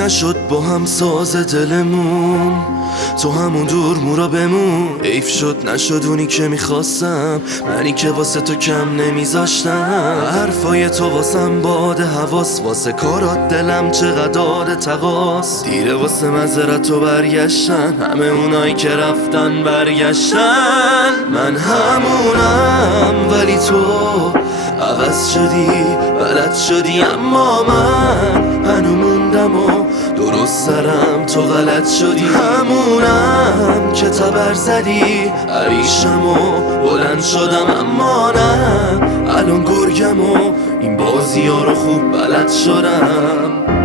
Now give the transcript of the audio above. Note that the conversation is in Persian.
نشد با هم ساز دلمون، تو همون دور مورا بمون. حیف شد نشد اونی که میخواستم، منی که واسه تو کم نمیذاشتم. حرفای تو واسم باد حواس، واسه کارات دلم چقدر داده تقاس. دیره واسه مذرت و برگشتن، همه اونایی که رفتن برگشتن. من همونم ولی تو عوض شدی، بلد شدی، اما من هنو موندم و درست سرم تو غلط شدی. همونم که تبر زدی، عریشم و بلند شدم، اما نه الان گرگم و این بازی ها رو خوب بلد شدم.